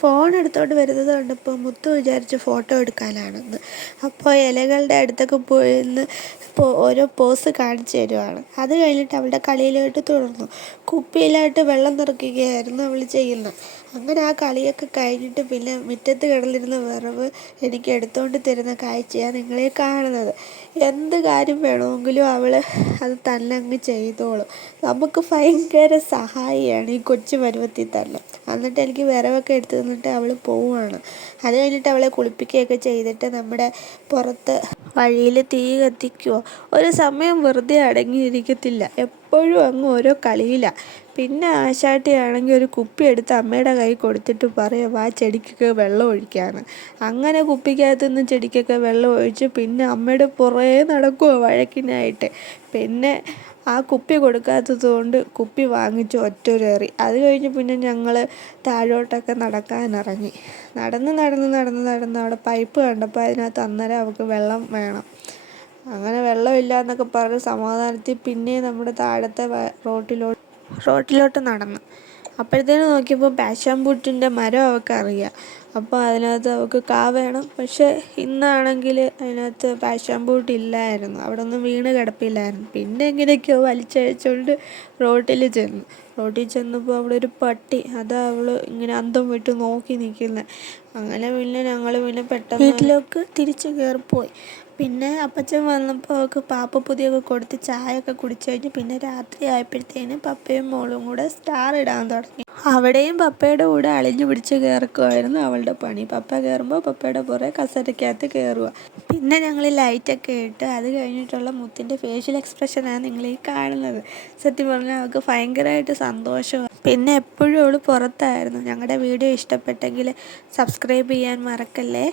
Phone എടുത്തോണ്ട് വരുന്നത് കണ്ടപ്പോൾ മുത്തു വിചാരിച്ച് ഫോട്ടോ എടുക്കാനാണെന്ന്. അപ്പോൾ ഇലകളുടെ അടുത്തൊക്കെ പോയിരുന്ന് ഓരോ പോസ് കാണിച്ചു തരുവാണ്. അത് കഴിഞ്ഞിട്ട് അവളുടെ കളിയിലോട്ട് തുടർന്നു. കുപ്പിയിലായിട്ട് വെള്ളം നിറയ്ക്കുകയായിരുന്നു അവൾ ചെയ്യുന്നത്. അങ്ങനെ ആ കളിയൊക്കെ കഴിഞ്ഞിട്ട് പിന്നെ മുറ്റത്ത് കിടന്നിരുന്ന വിറവ് എനിക്ക് എടുത്തുകൊണ്ട് തരുന്ന കാഴ്ചയാണ് നിങ്ങളെ കാണുന്നത്. എന്ത് കാര്യം വേണമെങ്കിലും അവൾ അത് തന്നെ അങ്ങ് ചെയ്തോളും. നമുക്ക് ഭയങ്കര സഹായിയാണ് ഈ കൊച്ചു പരുവത്തിൽ തന്നെ. എന്നിട്ട് എനിക്ക് വിറവൊക്കെ എടുത്ത് തന്നിട്ട് അവൾ പോവുകയാണ്. അത് കഴിഞ്ഞിട്ട് അവളെ കുളിപ്പിക്കുകയൊക്കെ ചെയ്തിട്ട് നമ്മുടെ പുറത്ത് വഴിയിൽ തീ കത്തിക്കുമോ. ഒരു സമയം വെറുതെ അടങ്ങിയിരിക്കത്തില്ല, എപ്പോഴും അങ്ങ് ഓരോ കളിയിലാണ്. പിന്നെ ആശാട്ടിയാണെങ്കിൽ ഒരു കുപ്പി എടുത്ത് അമ്മയുടെ കൈ കൊടുത്തിട്ട് പറയും ആ ചെടിക്കൊക്കെ വെള്ളം ഒഴിക്കാണ്. അങ്ങനെ കുപ്പിക്കകത്ത് നിന്ന് ചെടിക്കൊക്കെ വെള്ളം ഒഴിച്ച് പിന്നെ അമ്മയുടെ പുറകെ നടക്കുമോ വഴക്കിനായിട്ട്. പിന്നെ ആ കുപ്പി കൊടുക്കാത്തത് കൊണ്ട് കുപ്പി വാങ്ങിച്ച് ഒറ്റൊരേറി. അത് കഴിഞ്ഞ് പിന്നെ ഞങ്ങൾ താഴോട്ടൊക്കെ നടക്കാനിറങ്ങി. നടന്ന് അവിടെ പൈപ്പ് കണ്ടപ്പോൾ അതിനകത്ത് അന്നേരം അവൾക്ക് വെള്ളം വേണം. അങ്ങനെ വെള്ളമില്ല എന്നൊക്കെ പറഞ്ഞ് സമാധാനത്തിൽ പിന്നെ നമ്മുടെ താഴത്തെ റോട്ടിലോട്ട് നടന്നു. അപ്പോഴത്തേനും നോക്കിയപ്പോൾ പാഷൻ ഫ്രൂട്ടിൻ്റെ മരം അവൾക്ക് അറിയാം. അപ്പോൾ അതിനകത്ത് അവൾക്ക് കാ വേണം. പക്ഷേ ഇന്നാണെങ്കിൽ അതിനകത്ത് പാഷൻ ഫ്രൂട്ട് ഇല്ലായിരുന്നു, അവിടെ ഒന്നും വീണ് കിടപ്പില്ലായിരുന്നു. പിന്നെ എങ്ങനെയൊക്കെയോ വലിച്ചഴിച്ചുകൊണ്ട് റോട്ടിൽ ചെന്നപ്പോൾ അവിടെ ഒരു പട്ടി, അതാ അവൾ ഇങ്ങനെ അന്തം വിട്ട് നോക്കി നിൽക്കുന്നത്. അങ്ങനെ പിന്നെ ഞങ്ങൾ പിന്നെ പെട്ടെന്ന് വീട്ടിലേക്ക് തിരിച്ച് കയറിപ്പോയി. പിന്നെ അപ്പച്ചൻ വന്നപ്പോൾ അവൾക്ക് പാപ്പപ്പൊതിയൊക്കെ കൊടുത്ത് ചായയൊക്കെ കുടിച്ചു കഴിഞ്ഞ് പിന്നെ രാത്രി ആയപ്പോഴത്തേനും പപ്പയും മോളും കൂടെ സ്റ്റാർ ഇടാൻ തുടങ്ങി. അവിടെയും പപ്പയുടെ കൂടെ അളിഞ്ഞു പിടിച്ച് കയറുമായിരുന്നു അവളുടെ പണി. പപ്പ കയറുമ്പോൾ പപ്പയുടെ പുറകെ കസേരയ്ക്കകത്ത് കയറുക. പിന്നെ ഞങ്ങൾ ലൈറ്റൊക്കെ ഇട്ട് അത് കഴിഞ്ഞിട്ടുള്ള മുത്തിൻ്റെ ഫേഷ്യൽ എക്സ്പ്രഷനാണ് നിങ്ങളീ കാണുന്നത്. സത്യം പറഞ്ഞാൽ അവൾക്ക് ഭയങ്കരമായിട്ട് സന്തോഷമാണ്. പിന്നെ എപ്പോഴും അവൾ പുറത്തായിരുന്നു. ഞങ്ങളുടെ വീഡിയോ ഇഷ്ടപ്പെട്ടെങ്കിൽ സബ്സ്ക്രൈബ് ചെയ്യാൻ മറക്കല്ലേ.